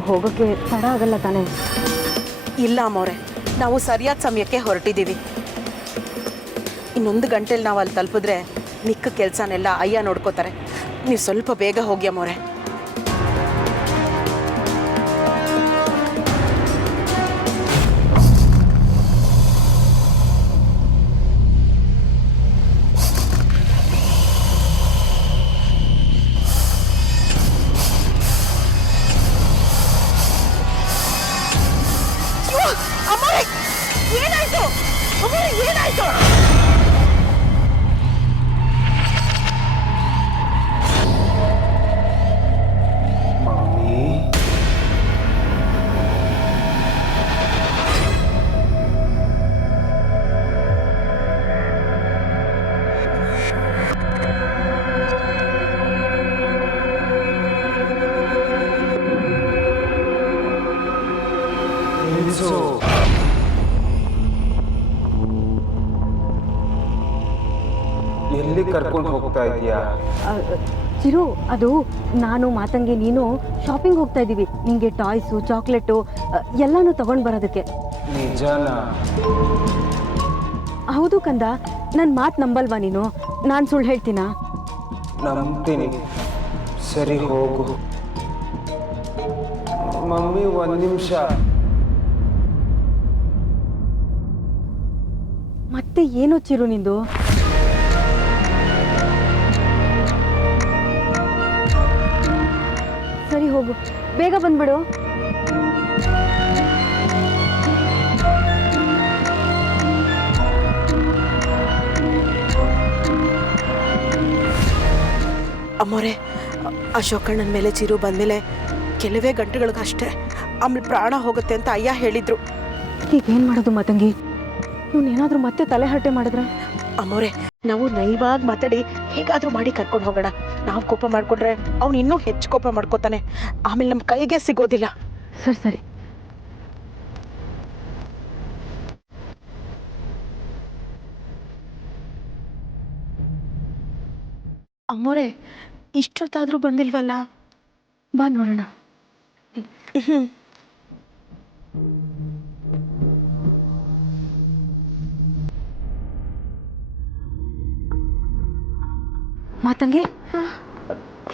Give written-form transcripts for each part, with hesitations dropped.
ನಾವು ಹೋಗೋಕ್ಕೆ ತಡ ಆಗಲ್ಲ ತಾನೇ? ಇಲ್ಲ ಅಮ್ಮವ್ರೆ, ನಾವು ಸರಿಯಾದ ಸಮಯಕ್ಕೆ ಹೊರಟಿದ್ದೀವಿ. ಇನ್ನೊಂದು ಗಂಟೆಲಿ ನಾವು ಅಲ್ಲಿ ತಲುಪಿದ್ರೆ ಮಿಕ್ಕ ಕೆಲಸನೆಲ್ಲ ಅಯ್ಯ ನೋಡ್ಕೋತಾರೆ. ನೀವು ಸ್ವಲ್ಪ ಬೇಗ ಹೋಗಿ ಅಮ್ಮವ್ರೆ. ಏನಾಯ್ತು ಏನಾಯ್ತು? ಎಲ್ಲಿ ಕರ್ಕೊಂಡು ಹೋಗ್ತಾ ಇದೀಯಾ? ಚಿರು, ಅದು ನಾನು ಮಾತಂಗಿ ನೀನು ಶಾಪಿಂಗ್ ಹೋಗ್ತಾ ಇದ್ದೀವಿ. ನಿಂಗೆ ಟಾಯ್ಸು, ಚಾಕ್ಲೇಟು ಎಲ್ಲಾನು ತಗೊಂಡು ಬರೋದಕ್ಕೆ. ನಿಜನಾ? ಹೌದು ಕಂದ, ನನ್ನ ಮಾತು ನಂಬಲ್ವಾ ನೀನು? ನಾನು ಸುಳ್ಳು ಹೇಳ್ತೀನಾ? ನಂಬ್ತೀನಿ. ಸರಿ ಹೋಗು. ಮಮ್ಮಿ, ಒಂದು ನಿಮಿಷ. ಮತ್ತೆ ಏನೋ ಚಿರು ನಿಂದು? ಸರಿ ಹೋಗು, ಬೇಗ ಬಂದ್ಬಿಡು. ಅಮ್ಮೋರೆ, ಅಶೋಕಣ್ಣನ ಮೇಲೆ ಚಿರು ಬಂದಮೇಲೆ ಕೆಲವೇ ಗಂಟೆಗಳಿಗಷ್ಟೇ ಆಮೇಲೆ ಪ್ರಾಣ ಹೋಗುತ್ತೆ ಅಂತ ಅಯ್ಯ ಹೇಳಿದ್ರು. ಈಗೇನು ಮಾಡೋದು ಮಾತಂಗಿ? ಇವನೇನಾದರೂ ಮತ್ತೆ ತಲೆಹರಟೆ ಮಾಡಿದ್ರೆ? ಅಮ್ಮೋರೆ, ನಾವು ನೈವಾಗಿ ಮಾತಾಡಿ ಹೇಗಾದರೂ ಮಾಡಿ ಕರ್ಕೊಂಡು ಹೋಗೋಣ. ನಾವು ಕೋಪ ಮಾಡ್ಕೊಂಡ್ರೆ ಅವ್ನು ಇನ್ನೂ ಹೆಚ್ಚು ಕೋಪ ಮಾಡ್ಕೋತಾನೆ. ಆಮೇಲೆ ನಮ್ಮ ಕೈಗೆ ಸಿಗೋದಿಲ್ಲ. ಸರಿ ಸರಿ. ಅಮ್ಮೋರೆ, ಇಷ್ಟೊತ್ತಾದರೂ ಬಂದಿಲ್ವಲ್ಲ? ಬಾ ನೋಡೋಣ. ಮಾತಂಗಿ,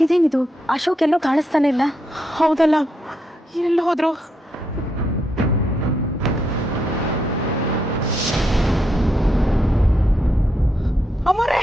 ಇದೇನಿದು? ಅಶೋಕ್ ಎಲ್ಲೋ ಕಾಣಿಸ್ತಾನೆ ಇಲ್ಲ. ಹೌದಲ್ಲ, ಎಲ್ಲ ಹೋದ್ರು? ಅಮ್ಮೋರೆ,